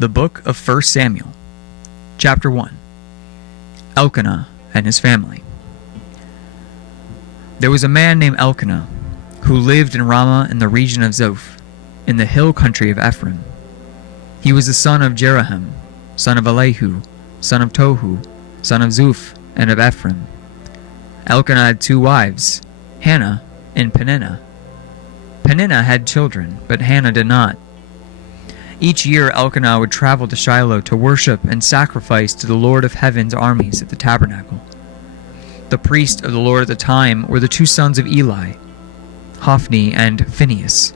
The Book of 1 Samuel, Chapter 1. Elkanah and his family. There was a man named Elkanah, who lived in Ramah in the region of Zoph, in the hill country of Ephraim. He was the son of Jeroham, son of Elihu, son of Tohu, son of Zuph, and of Ephraim. Elkanah had 2 wives, Hannah and Peninnah. Peninnah had children, but Hannah did not. Each year Elkanah would travel to Shiloh to worship and sacrifice to the Lord of Heaven's armies at the tabernacle. The priests of the Lord at the time were the 2 sons of Eli, Hophni and Phinehas.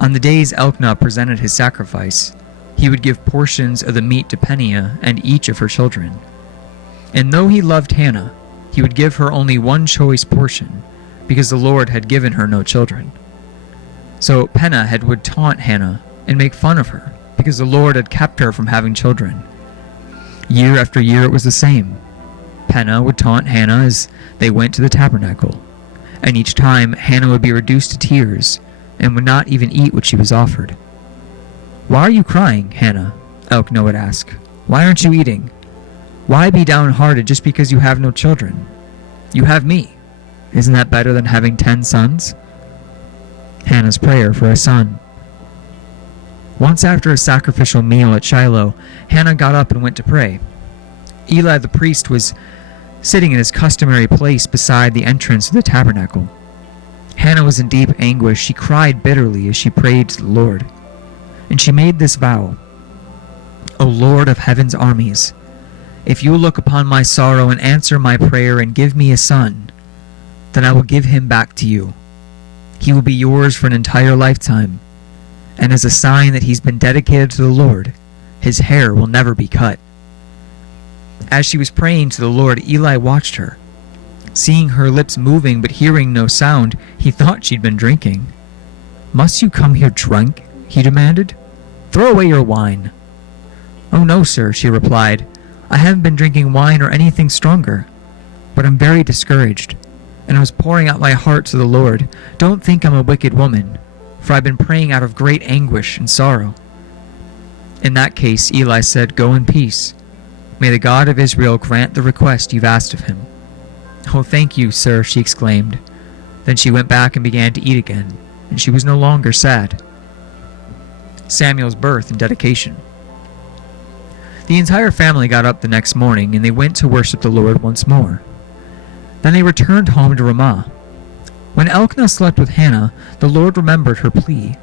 On the days Elkanah presented his sacrifice, he would give portions of the meat to Peninnah and each of her children. And though he loved Hannah, he would give her only 1 choice portion, because the Lord had given her no children. So Peninnah would taunt Hannah and make fun of her, because the Lord had kept her from having children. Year after year it was the same. Peninnah would taunt Hannah as they went to the tabernacle, and each time Hannah would be reduced to tears and would not even eat what she was offered. "Why are you crying, Hannah?" Elkanah would ask. "Why aren't you eating? Why be downhearted just because you have no children? You have me. Isn't that better than having 10 sons?" Hannah's prayer for a son. Once after a sacrificial meal at Shiloh, Hannah got up and went to pray. Eli the priest was sitting in his customary place beside the entrance of the tabernacle. Hannah was in deep anguish. She cried bitterly as she prayed to the Lord. And she made this vow: "O Lord of Heaven's armies, if you will look upon my sorrow and answer my prayer and give me a son, then I will give him back to you. He will be yours for an entire lifetime. And as a sign that he's been dedicated to the Lord, his hair will never be cut." As she was praying to the Lord, Eli watched her. Seeing her lips moving but hearing no sound, he thought she'd been drinking. "Must you come here drunk?" he demanded. "Throw away your wine." "Oh no, sir," she replied. "I haven't been drinking wine or anything stronger, but I'm very discouraged, and I was pouring out my heart to the Lord. Don't think I'm a wicked woman, for I've been praying out of great anguish and sorrow." In that case, Eli said, "Go in peace. May the God of Israel grant the request you've asked of him." "Oh, thank you, sir," she exclaimed. Then she went back and began to eat again, and she was no longer sad. Samuel's birth and dedication. The entire family got up the next morning, and they went to worship the Lord once more. Then they returned home to Ramah. When Elkanah slept with Hannah, the Lord remembered her plea,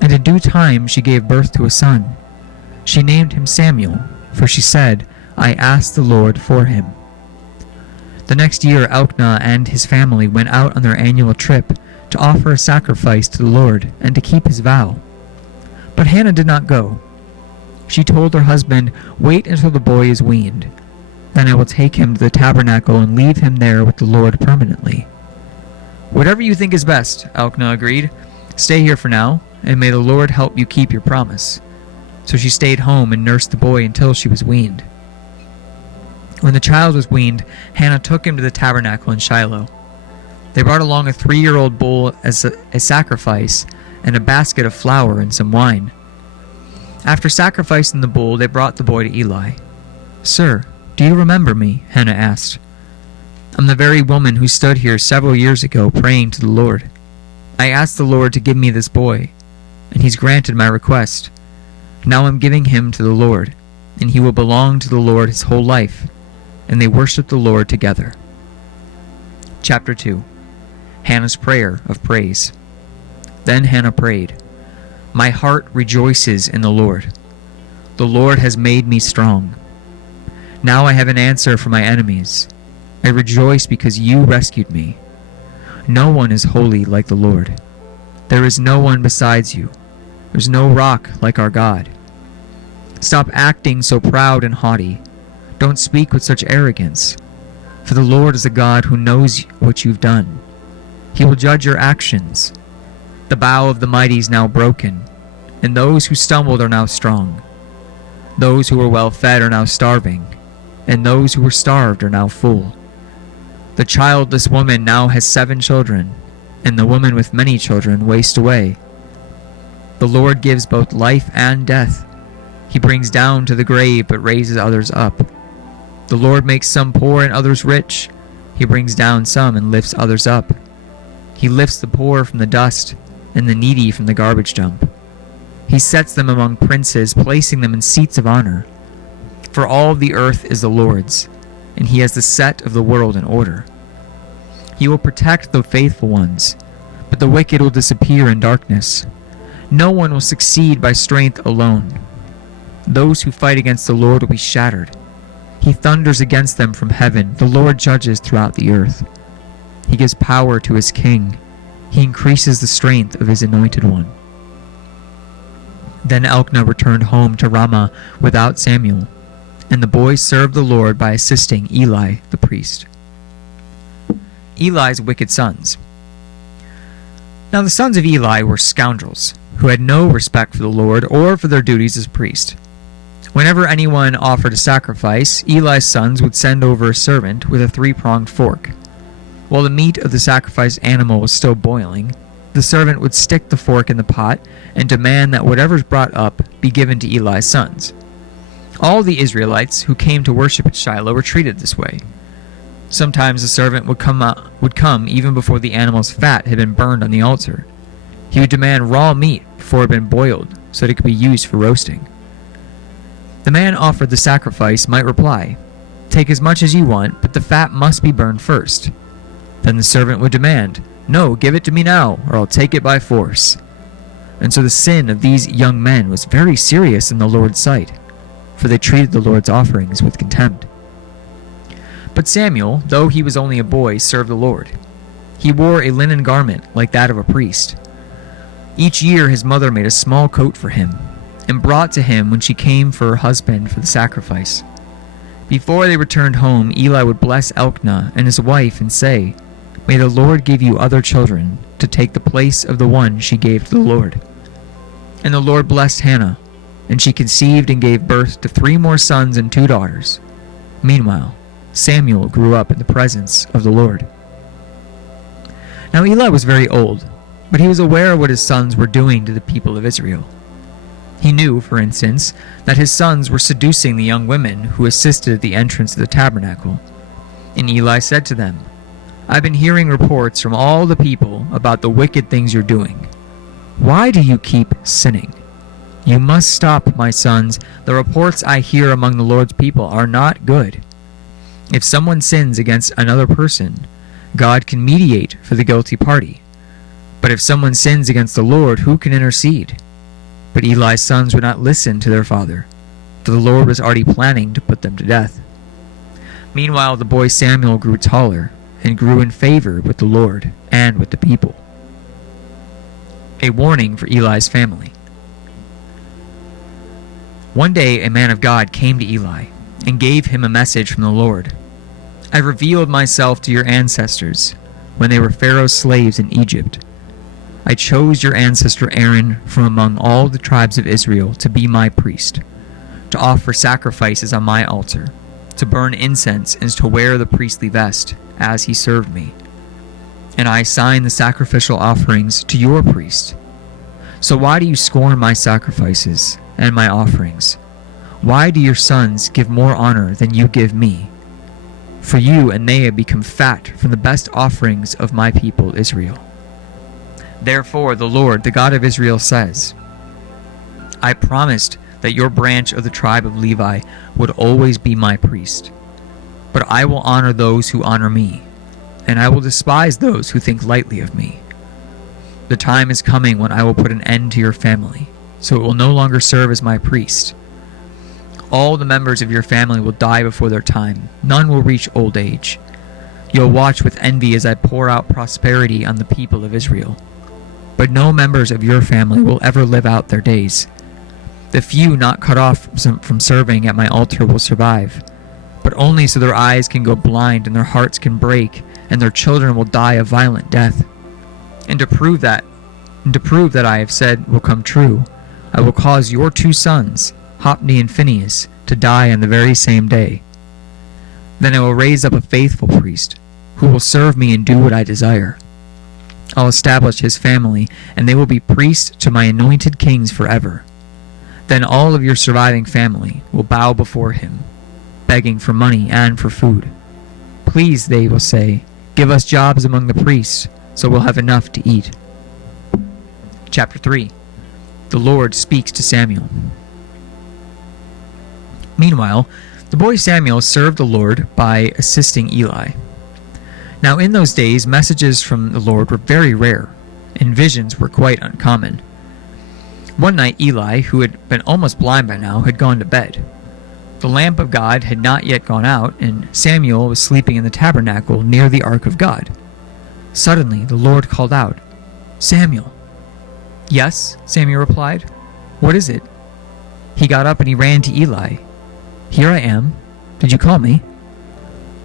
and in due time she gave birth to a son. She named him Samuel, for she said, "I asked the Lord for him." The next year Elkanah and his family went out on their annual trip to offer a sacrifice to the Lord and to keep his vow. But Hannah did not go. She told her husband, "Wait until the boy is weaned. Then I will take him to the tabernacle and leave him there with the Lord permanently." "Whatever you think is best," Elkanah agreed. "Stay here for now, and may the Lord help you keep your promise." So she stayed home and nursed the boy until she was weaned. When the child was weaned, Hannah took him to the tabernacle in Shiloh. They brought along a 3-year-old bull as a sacrifice, and a basket of flour and some wine. After sacrificing the bull, they brought the boy to Eli. "Sir, do you remember me?" Hannah asked. "I'm the very woman who stood here several years ago praying to the Lord. I asked the Lord to give me this boy, and he's granted my request. Now I'm giving him to the Lord, and he will belong to the Lord his whole life." And they worshiped the Lord together. Chapter 2. Hannah's prayer of praise. Then Hannah prayed, "My heart rejoices in the Lord. The Lord has made me strong. Now I have an answer for my enemies. I rejoice because you rescued me. No one is holy like the Lord. There is no one besides you. There's no rock like our God. Stop acting so proud and haughty. Don't speak with such arrogance. For the Lord is a God who knows what you've done. He will judge your actions. The bow of the mighty is now broken, and those who stumbled are now strong. Those who were well fed are now starving, and those who were starved are now full. The childless woman now has 7 children, and the woman with many children waste away. The Lord gives both life and death. He brings down to the grave but raises others up. The Lord makes some poor and others rich. He brings down some and lifts others up. He lifts the poor from the dust and the needy from the garbage dump. He sets them among princes, placing them in seats of honor. For all the earth is the Lord's, and he has the set of the world in order. He will protect the faithful ones, but the wicked will disappear in darkness. No one will succeed by strength alone. Those who fight against the Lord will be shattered. He thunders against them from heaven. The Lord judges throughout the earth. He gives power to his king. He increases the strength of his anointed one. Then Elkanah returned home to Ramah without Samuel, and the boy served the Lord by assisting Eli the priest. Eli's wicked sons. Now the sons of Eli were scoundrels, who had no respect for the Lord or for their duties as priest. Whenever anyone offered a sacrifice, Eli's sons would send over a servant with a three-pronged fork. While the meat of the sacrificed animal was still boiling, the servant would stick the fork in the pot and demand that whatever's brought up be given to Eli's sons. All the Israelites who came to worship at Shiloh were treated this way. Sometimes the servant would come even before the animal's fat had been burned on the altar. He would demand raw meat before it had been boiled so that it could be used for roasting. The man offered the sacrifice might reply, "Take as much as you want, but the fat must be burned first." Then the servant would demand, "No, give it to me now, or I'll take it by force." And so the sin of these young men was very serious in the Lord's sight, for they treated the Lord's offerings with contempt. But Samuel, though he was only a boy, served the Lord. He wore a linen garment like that of a priest. Each year his mother made a small coat for him, and brought to him when she came for her husband for the sacrifice. Before they returned home, Eli would bless Elkanah and his wife and say, "May the Lord give you other children to take the place of the one she gave to the Lord." And the Lord blessed Hannah, and she conceived and gave birth to 3 more sons and 2 daughters. Meanwhile, Samuel grew up in the presence of the Lord. Now Eli was very old, but he was aware of what his sons were doing to the people of Israel. He knew, for instance, that his sons were seducing the young women who assisted at the entrance of the tabernacle. And Eli said to them, "I've been hearing reports from all the people about the wicked things you're doing. Why do you keep sinning? You must stop, my sons. The reports I hear among the Lord's people are not good. If someone sins against another person, God can mediate for the guilty party. But if someone sins against the Lord, who can intercede?" But Eli's sons would not listen to their father, for the Lord was already planning to put them to death. Meanwhile, the boy Samuel grew taller and grew in favor with the Lord and with the people. A warning for Eli's family. One day a man of God came to Eli and gave him a message from the Lord. "I revealed myself to your ancestors when they were Pharaoh's slaves in Egypt. I chose your ancestor Aaron from among all the tribes of Israel to be my priest, to offer sacrifices on my altar, to burn incense and to wear the priestly vest, as he served me. And I assign the sacrificial offerings to your priest. So why do you scorn my sacrifices and my offerings? Why do your sons give more honor than you give me? For you and they have become fat from the best offerings of my people Israel. Therefore the Lord, the God of Israel, says, I promised that your branch of the tribe of Levi would always be my priest. But I will honor those who honor me, and I will despise those who think lightly of me. The time is coming when I will put an end to your family, so it will no longer serve as my priest. All the members of your family will die before their time. None will reach old age. You'll watch with envy as I pour out prosperity on the people of Israel. But no members of your family will ever live out their days. The few not cut off from serving at my altar will survive, but only so their eyes can go blind and their hearts can break, and their children will die a violent death. And to prove that I have said will come true, I will cause your 2 sons, Hophni and Phinehas, to die on the very same day. Then I will raise up a faithful priest, who will serve me and do what I desire. I'll establish his family, and they will be priests to my anointed kings forever. Then all of your surviving family will bow before him, begging for money and for food. Please, they will say, give us jobs among the priests, so we'll have enough to eat. Chapter 3. The Lord speaks to Samuel. Meanwhile, the boy Samuel served the Lord by assisting Eli. Now in those days, messages from the Lord were very rare, and visions were quite uncommon. One night Eli, who had been almost blind by now, had gone to bed. The lamp of God had not yet gone out, and Samuel was sleeping in the tabernacle near the ark of God. Suddenly the Lord called out, "Samuel." "Yes," Samuel replied. "What is it?" He got up and he ran to Eli. "Here I am. Did you call me?"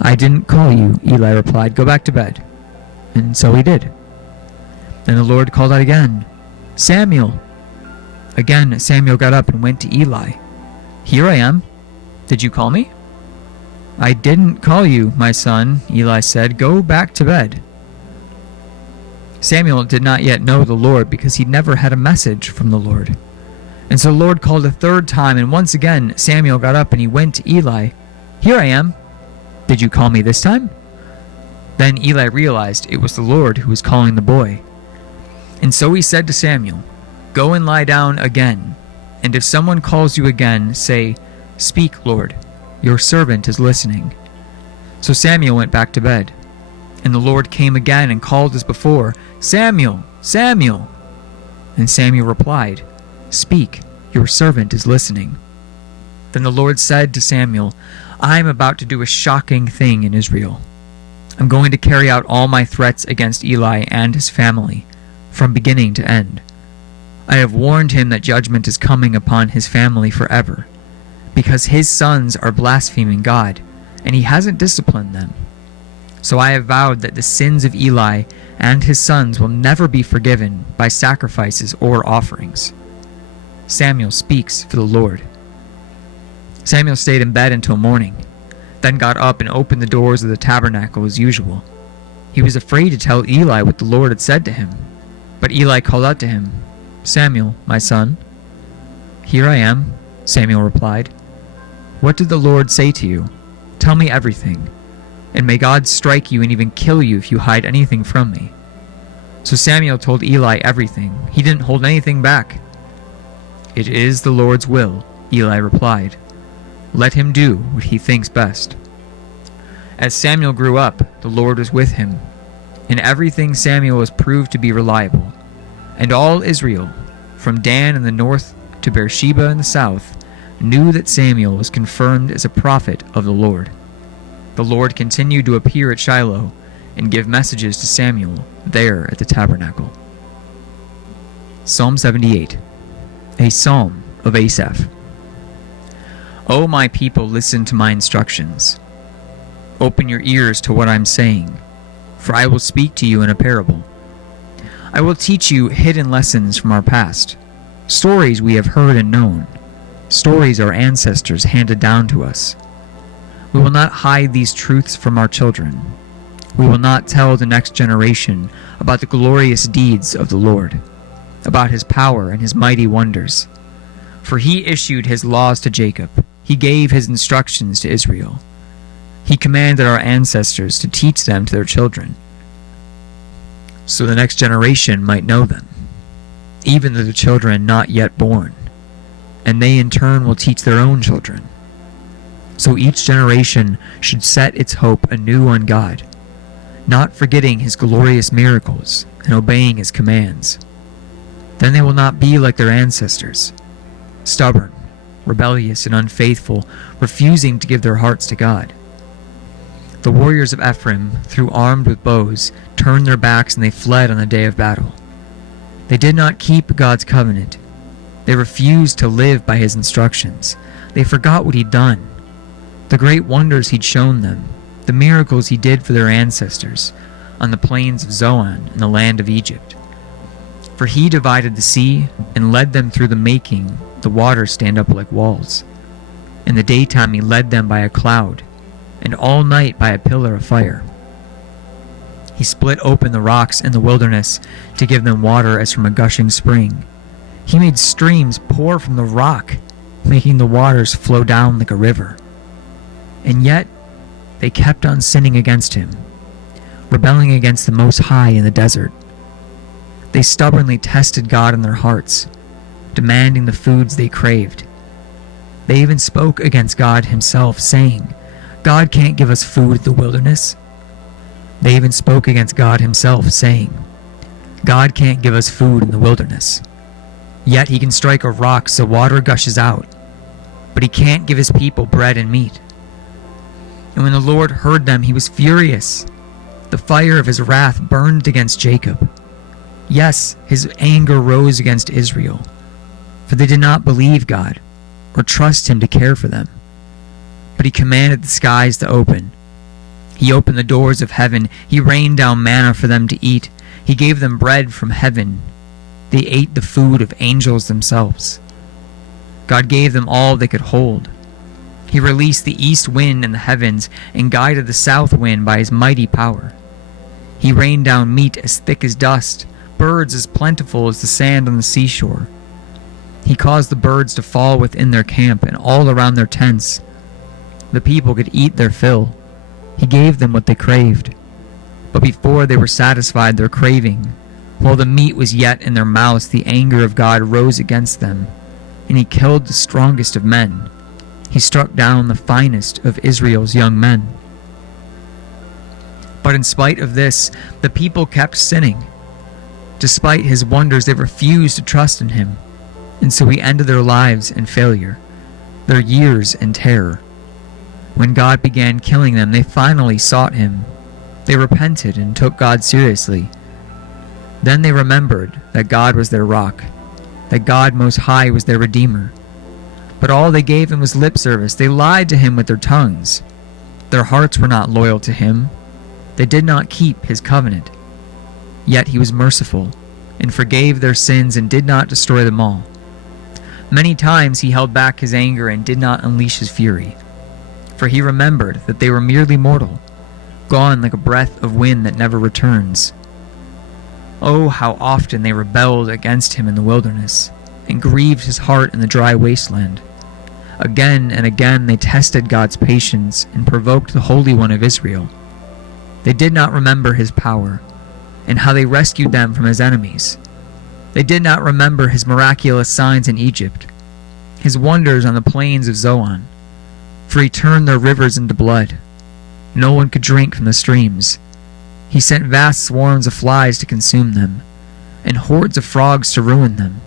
"I didn't call you," Eli replied. "Go back to bed." And so he did. Then the Lord called out again, "Samuel." Again Samuel got up and went to Eli. "Here I am. Did you call me?" "I didn't call you, my son," Eli said. "Go back to bed." Samuel did not yet know the Lord because he never had a message from the Lord. And so the Lord called a third time, and once again Samuel got up and he went to Eli. "Here I am. Did you call me this time?" Then Eli realized it was the Lord who was calling the boy. And so he said to Samuel, "Go and lie down again, and if someone calls you again, say, 'Speak, Lord, your servant is listening.'" So Samuel went back to bed. And the Lord came again and called as before, "Samuel, Samuel." And Samuel replied, "Speak, your servant is listening." Then the Lord said to Samuel, "I am about to do a shocking thing in Israel. I'm going to carry out all my threats against Eli and his family, from beginning to end. I have warned him that judgment is coming upon his family forever, because his sons are blaspheming God, and he hasn't disciplined them. So I have vowed that the sins of Eli and his sons will never be forgiven by sacrifices or offerings." Samuel speaks for the Lord. Samuel stayed in bed until morning, then got up and opened the doors of the tabernacle as usual. He was afraid to tell Eli what the Lord had said to him, but Eli called out to him, "Samuel, my son." "Here I am," Samuel replied. "What did the Lord say to you? Tell me everything, and may God strike you and even kill you if you hide anything from me." So Samuel told Eli everything. He didn't hold anything back. "It is the Lord's will," Eli replied. "Let him do what he thinks best." As Samuel grew up, the Lord was with him. In everything Samuel was proved to be reliable. And all Israel, from Dan in the north to Beersheba in the south, knew that Samuel was confirmed as a prophet of the Lord. The Lord continued to appear at Shiloh and give messages to Samuel there at the tabernacle. Psalm 78, a psalm of Asaph. O my people, listen to my instructions. Open your ears to what I'm saying, for I will speak to you in a parable. I will teach you hidden lessons from our past, stories we have heard and known, stories our ancestors handed down to us. We will not hide these truths from our children. We will not tell the next generation about the glorious deeds of the Lord, about his power and his mighty wonders. For he issued his laws to Jacob. He gave his instructions to Israel. He commanded our ancestors to teach them to their children, so the next generation might know them, even to the children not yet born, and they in turn will teach their own children. So each generation should set its hope anew on God, not forgetting his glorious miracles and obeying his commands. Then they will not be like their ancestors, stubborn, rebellious, and unfaithful, refusing to give their hearts to God. The warriors of Ephraim, though armed with bows, turned their backs and they fled on the day of battle. They did not keep God's covenant. They refused to live by his instructions. They forgot what he'd done, the great wonders he'd shown them, the miracles he did for their ancestors on the plains of Zoan in the land of Egypt. For he divided the sea and led them through the making the waters stand up like walls. In the daytime he led them by a cloud, and all night by a pillar of fire. He split open the rocks in the wilderness to give them water as from a gushing spring. He made streams pour from the rock, making the waters flow down like a river. And yet, they kept on sinning against him, rebelling against the Most High in the desert. They stubbornly tested God in their hearts, demanding the foods they craved. They even spoke against God himself, saying, "God can't give us food in the wilderness." They even spoke against God himself, saying, "God can't give us food in the wilderness." Yet he can strike a rock so water gushes out, but he can't give his people bread and meat. And when the Lord heard them, he was furious. The fire of his wrath burned against Jacob. Yes, his anger rose against Israel, for they did not believe God or trust him to care for them. But he commanded the skies to open. He opened the doors of heaven. He rained down manna for them to eat. He gave them bread from heaven. They ate the food of angels themselves. God gave them all they could hold. He released the east wind in the heavens and guided the south wind by his mighty power. He rained down meat as thick as dust, birds as plentiful as the sand on the seashore. He caused the birds to fall within their camp and all around their tents. The people could eat their fill. He gave them what they craved. But before they were satisfied their craving, while the meat was yet in their mouths, the anger of God rose against them, and he killed the strongest of men. He struck down the finest of Israel's young men. But in spite of this, the people kept sinning. Despite his wonders, they refused to trust in him, and so he ended their lives in failure, their years in terror. When God began killing them, they finally sought him. They repented and took God seriously. Then they remembered that God was their rock, that God Most High was their Redeemer. But all they gave him was lip service. They lied to him with their tongues. Their hearts were not loyal to him. They did not keep his covenant. Yet he was merciful and forgave their sins and did not destroy them all. Many times he held back his anger and did not unleash his fury, for he remembered that they were merely mortal, gone like a breath of wind that never returns. Oh, how often they rebelled against him in the wilderness and grieved his heart in the dry wasteland. Again and again they tested God's patience and provoked the Holy One of Israel. They did not remember his power and how they rescued them from his enemies. They did not remember his miraculous signs in Egypt, his wonders on the plains of Zoan, for he turned their rivers into blood. No one could drink from the streams. He sent vast swarms of flies to consume them, and hordes of frogs to ruin them.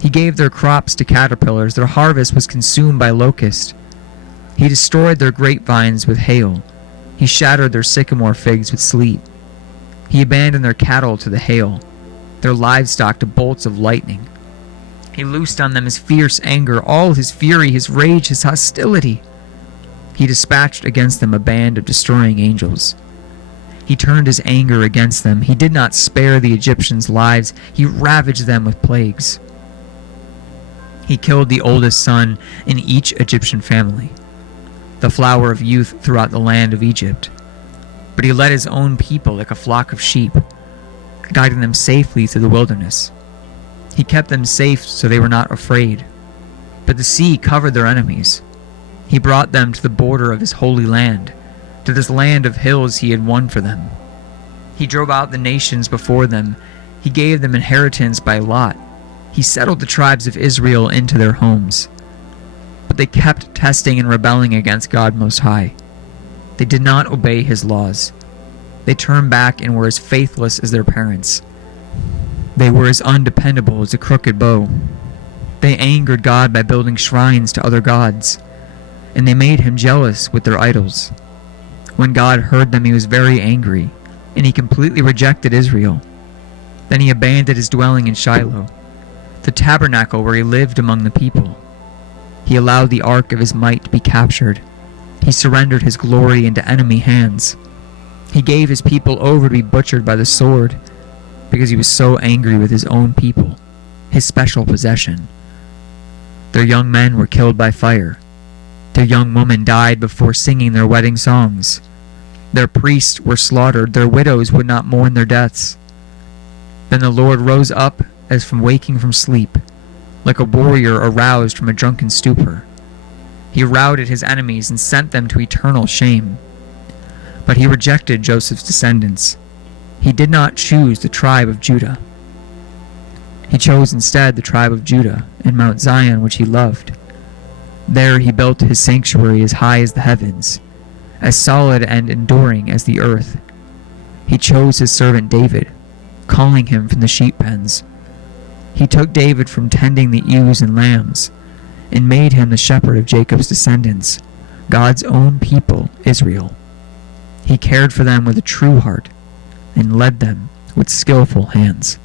He gave their crops to caterpillars. Their harvest was consumed by locusts. He destroyed their grapevines with hail. He shattered their sycamore figs with sleet. He abandoned their cattle to the hail, their livestock to bolts of lightning. He loosed on them his fierce anger, all his fury, his rage, his hostility. He dispatched against them a band of destroying angels. He turned his anger against them. He did not spare the Egyptians' lives. He ravaged them with plagues. He killed the oldest son in each Egyptian family, the flower of youth throughout the land of Egypt. But he led his own people like a flock of sheep, guiding them safely through the wilderness. He kept them safe so they were not afraid. But the sea covered their enemies. He brought them to the border of his holy land, to this land of hills he had won for them. He drove out the nations before them. He gave them inheritance by lot. He settled the tribes of Israel into their homes. But they kept testing and rebelling against God Most High. They did not obey his laws. They turned back and were as faithless as their parents. They were as undependable as a crooked bow. They angered God by building shrines to other gods, and they made him jealous with their idols. When God heard them, he was very angry, and he completely rejected Israel. Then he abandoned his dwelling in Shiloh, the tabernacle where he lived among the people. He allowed the ark of his might to be captured. He surrendered his glory into enemy hands. He gave his people over to be butchered by the sword because he was so angry with his own people, his special possession. Their young men were killed by fire. Their young women died before singing their wedding songs. Their priests were slaughtered. Their widows would not mourn their deaths. Then the Lord rose up as from waking from sleep, like a warrior aroused from a drunken stupor. He routed his enemies and sent them to eternal shame. But he rejected Joseph's descendants. He did not choose the tribe of Judah. He chose instead the tribe of Judah and Mount Zion, which he loved. There he built his sanctuary as high as the heavens, as solid and enduring as the earth. He chose his servant David, calling him from the sheep pens. He took David from tending the ewes and lambs, and made him the shepherd of Jacob's descendants, God's own people, Israel. He cared for them with a true heart, and led them with skillful hands.